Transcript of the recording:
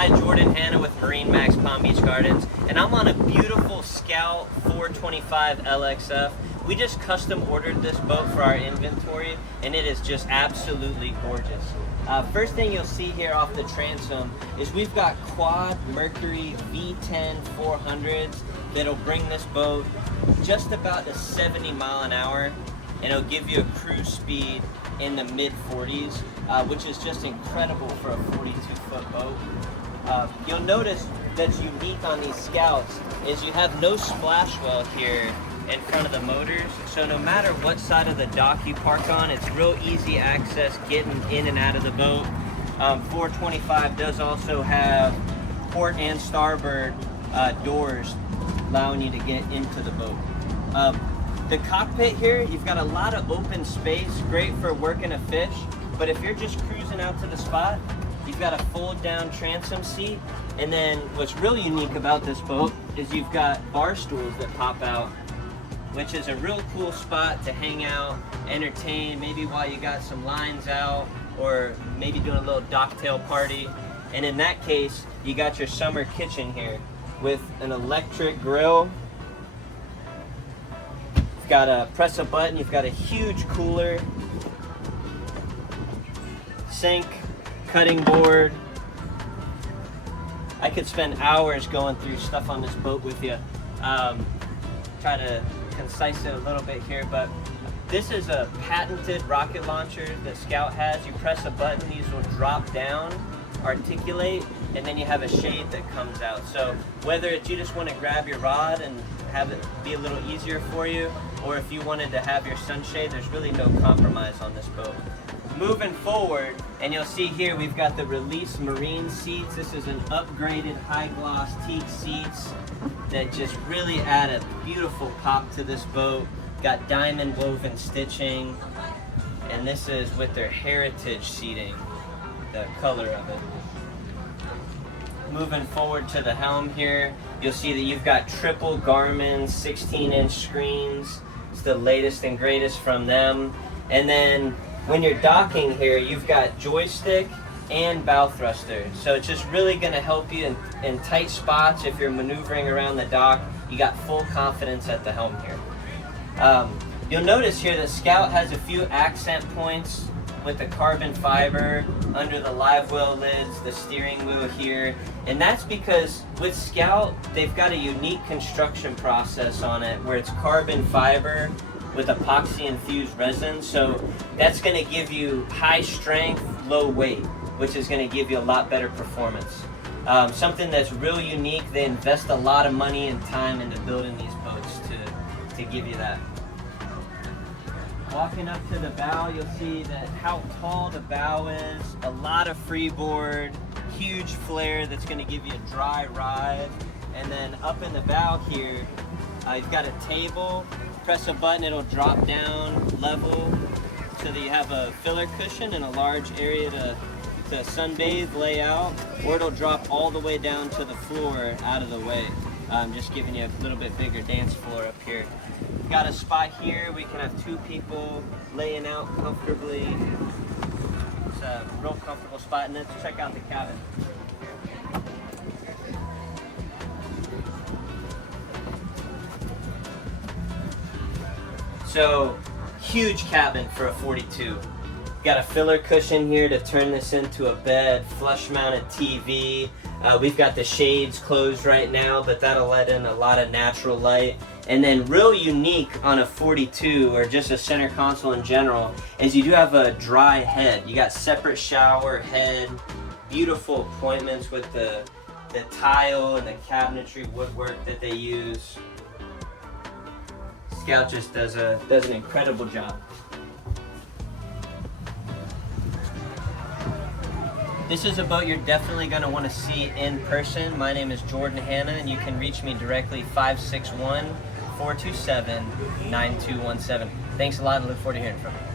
Hi, Jordan Hanna with MarineMax Palm Beach Gardens, and I'm on a beautiful Scout 425 LXF. We just custom ordered this boat for our inventory, and it is just absolutely gorgeous. First thing you'll see here off the transom is we've got quad Mercury V10 400s that'll bring this boat just about to 70 mile an hour, and it'll give you a cruise speed in the mid 40s, which is just incredible for a 42-foot boat. You'll notice that's unique on these Scouts is you have no splash well here in front of the motors, so no matter what side of the dock you park on, it's real easy access getting in and out of the boat. 425 does also have port and starboard doors allowing you to get into the boat. The cockpit here, you've got a lot of open space, great for working a fish, but if you're just cruising out to the spot, you've got a fold down transom seat, and then what's really unique about this boat is you've got bar stools that pop out, which is a real cool spot to hang out, entertain, maybe while you got some lines out, or maybe doing a little docktail party. And in that case, you got your summer kitchen here with an electric grill. You've got to press a button, you've got a huge cooler, sink, cutting board. I could spend hours going through stuff on this boat with you. Try to concise it a little bit here, but this is a patented rocket launcher that Scout has. You press a button, these will drop down, articulate, and then you have a shade that comes out. So whether it's you just want to grab your rod and have it be a little easier for you, or if you wanted to have your sunshade, there's really no compromise on this boat. Moving forward, and you'll see here we've got the Release Marine seats. This is an upgraded high gloss teak seats that just really add a beautiful pop to this boat. Got diamond woven stitching, and this is with their heritage seating, the color of it. Moving forward to the helm here, you'll see that you've got triple Garmin 16-inch screens. It's the latest and greatest from them. And then when you're docking here, you've got joystick and bow thruster. So it's just really going to help you in tight spots if you're maneuvering around the dock. You got full confidence at the helm here. You'll notice here that Scout has a few accent points with the carbon fiber under the live well lids, the steering wheel here, and that's because with Scout they've got a unique construction process on it where it's carbon fiber with epoxy infused resin, so that's going to give you high strength, low weight, which is going to give you a lot better performance. Something that's real unique. They invest a lot of money and time into building these boats to give you that. Walking up to the bow, you'll see that how tall the bow is, a lot of freeboard, huge flare that's going to give you a dry ride. And then up in the bow here, you've got a table. Press a button, it'll drop down level so that you have a filler cushion and a large area to sunbathe, lay out, or it'll drop all the way down to the floor out of the way. Just giving you a little bit bigger dance floor up here. We've got a spot here, we can have two people laying out comfortably. It's a real comfortable spot, and let's check out the cabin. So, huge cabin for a 42. Got a filler cushion here to turn this into a bed, flush mounted TV. We've got the shades closed right now, but that'll let in a lot of natural light. And then real unique on a 42, or just a center console in general, is you do have a dry head. You got separate shower head, beautiful appointments with the tile and the cabinetry woodwork that they use. Scout just does an incredible job. This is a boat you're definitely going to want to see in person. My name is Jordan Hanna, and you can reach me directly 561-427-9217. Thanks a lot, and look forward to hearing from you.